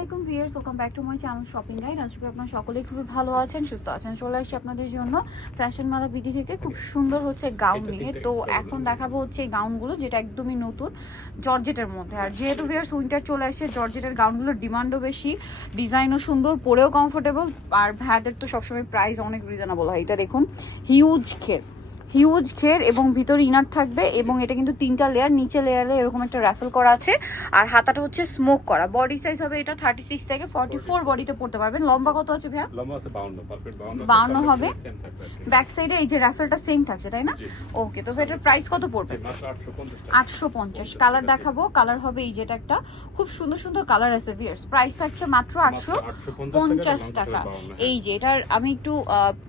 আলাইকুম viewers welcome back to my channel shopping guide আজকে আপনারা সকলেই খুবই ভালো আছেন সুস্থ আছেন। চলে আসছি আপনাদের জন্য ফ্যাশন মালা বিডি থেকে। খুব সুন্দর হচ্ছে গাউন নিয়ে। তো এখন দেখাবো হচ্ছে এই গাউনগুলো যেটা একদমই নতুন জর্জেটের মধ্যে। আর যেহেতু ভিয়ার্স উইন্টার চলে আসছে জর্জেটের গাউনগুলোর ডিমান্ডও বেশি ডিজাইনও সুন্দর পরেও কমফোর্টেবল আর ভ্যাদের তো সবসময় প্রাইস অনেক রিজনেবল হয়। এটা দেখুন হিউজ খের হিউজ ঘের এবং ভিতরে ইনার থাকবে এবং এটা কিন্তু তিনটা লেয়ার নিচে লেয়ারে এরকম একটা র্যাফেল করা আছে। আর হাতাটা হচ্ছে স্মোক করা। বডি সাইজ হবে এটা থার্টি সিক্স থেকে ফর্টি ফোর বডিতে পড়তে পারবেন। লম্বা কত আছে ভাইয়া? লম্বা আছে 52 পারফেক্ট 52 52 হবে? ব্যাক সাইডে এই যে র্যাফেলটা সেম থাকছে তাই না? ওকে তো এটার প্রাইস কত পড়বে? জি, মাত্র 850 টাকা। আটশো পঞ্চাশ। কালার দেখাবো। কালার হবে এই যেটা একটা খুব সুন্দর সুন্দর কালার আছে ভিয়ার্স প্রাইস থাকছে মাত্র আটশো পঞ্চাশ টাকা এই যে এটার আমি একটু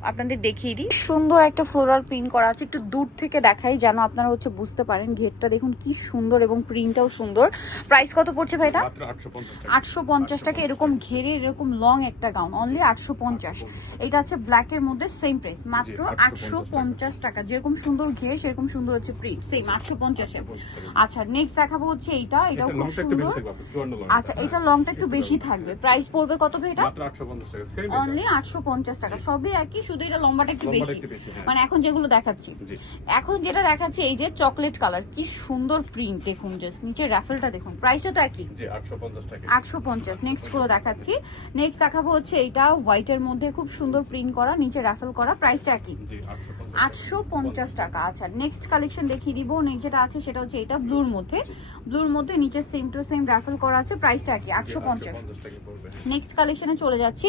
আপনাদের দেখিয়ে দিই। সুন্দর একটা ফ্লোরাল প্রিন্ট করা আছে একটু দূর থেকে দেখাই যেন আপনারা হচ্ছে বুঝতে পারেন ঘেরটা। দেখুন কি সুন্দর এবং প্রিন্টটাও সুন্দর। প্রাইস কত পড়ছে ভাই এটা? মাত্র 850 টাকা। আটশো পঞ্চাশ টাকা এরকম ঘেরে এরকম লং একটা গাউন অনলি আটশো পঞ্চাশ। এটা হচ্ছে ব্ল্যাক এর মধ্যে সেম প্রাইস মাত্র আটশো পঞ্চাশ টাকা। যেরকম সুন্দর ঘের সেরকম সুন্দর হচ্ছে প্রিন্ট সেম আটশো পঞ্চাশে আচ্ছা নেক্সট দেখাবো হচ্ছে এইটা এটাও খুব সুন্দর। আচ্ছা এটা লংটা একটু বেশি থাকবে। প্রাইস পড়বে কত ভাই এটা? মাত্র 850 টাকা সেম অনলি আটশো পঞ্চাশ টাকা সবই একই শুধু এটা লম্বাটা একটু বেশি হ্যাঁ। মানে এখন যেগুলো দেখাচ্ছি জি। এখন যেটা দেখাচ্ছি এই যে চকলেট কালার কি সুন্দর প্রিন্ট দেখুন জাস্ট নিচে র্যাফেলটা দেখুন। প্রাইসটা তো একই। জি 850 টাকা। আটশো পঞ্চাশ নেক্সটগুলো দেখাচ্ছি। নেক্সট দেখাবো হচ্ছে এটা হোয়াইটের মধ্যে খুব সুন্দর প্রিন্ট করা নিচে র্যাফেল করা প্রাইসটা একই। 850 আটশো পঞ্চাশ টাকা। আচ্ছা নেক্সট কালেকশন দেখিয়ে দিব। নেক্সট যেটা আছে সেটা হচ্ছে এটা ব্লুর মধ্যে। ব্লুর মধ্যে নিচে সেম টু সেম র্যাফেল করা আছে প্রাইসটা একই আটশো পঞ্চাশ। নেক্সট কালেকশনে চলে যাচ্ছি।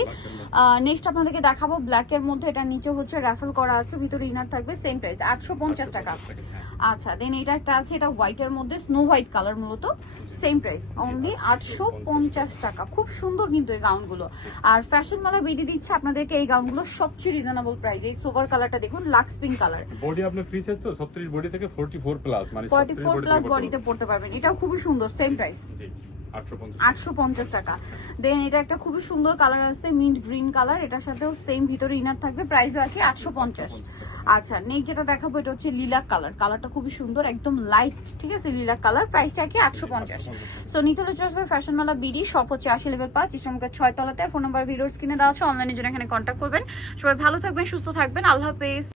নেক্সট আপনাদেরকে দেখাবো ব্ল্যাক এর মধ্যে এটা নিচে হচ্ছে র্যাফেল করা আছে ভিতরে ইনার থাকবে সেম প্রাইস আটশো পঞ্চাশ টাকা। হ্যাঁ। আচ্ছা দেন এটা একটা আছে এটা হোয়াইটের মধ্যে স্নো হোয়াইট কালার মূলত সেম প্রাইস অনলি আটশো পঞ্চাশ টাকা। খুব সুন্দর কিন্তু এই গাউনগুলো। আর ফ্যাশন মালা বেরিয়ে দিচ্ছে আপনাদেরকে এই গাউনগুলো সবচেয়ে রিজনেবল প্রাইস এই সোভার কালারটা দেখুন লাক্স পিঙ্ক কালার বডি আপনার ফ্রি সাইজ তো 36 বডি থেকে 44 প্লাস মানে ফর্টি ফোর body প্লাস বডিতে পড়তে পারবেন। এটাও খুবই সুন্দর সেম প্রাইস জি। 850 আটশো পঞ্চাশ টাকা। দেন এটা একটা খুবই সুন্দর কালার আছে মিন্ট গ্রিন কালার এটার সাথেও সেম ভিতরে ইনার থাকবে প্রাইস আটশো পঞ্চাশ। আচ্ছা নেক্সট যেটা দেখাবো এটা হচ্ছে লিলাক কালার কালারটা খুবই সুন্দর একদম লাইট ঠিক আছে লিলাক কালার প্রাইসটা কি আটশো পঞ্চাশ। সো নিতলে চয়েস ফ্যাশন মালা বিডি শপ হচ্ছে আশি লেভেল পাঁচ ইসলামকে ছয় তলাতে ফোন নাম্বার ভিডিওর স্ক্রিনে দেওয়া আছে অনলাইনের জন্য এখানে কন্ট্যাক্ট করবেন। সবাই ভালো থাকবেন সুস্থ থাকবেন আল্লাহ হাফেজ।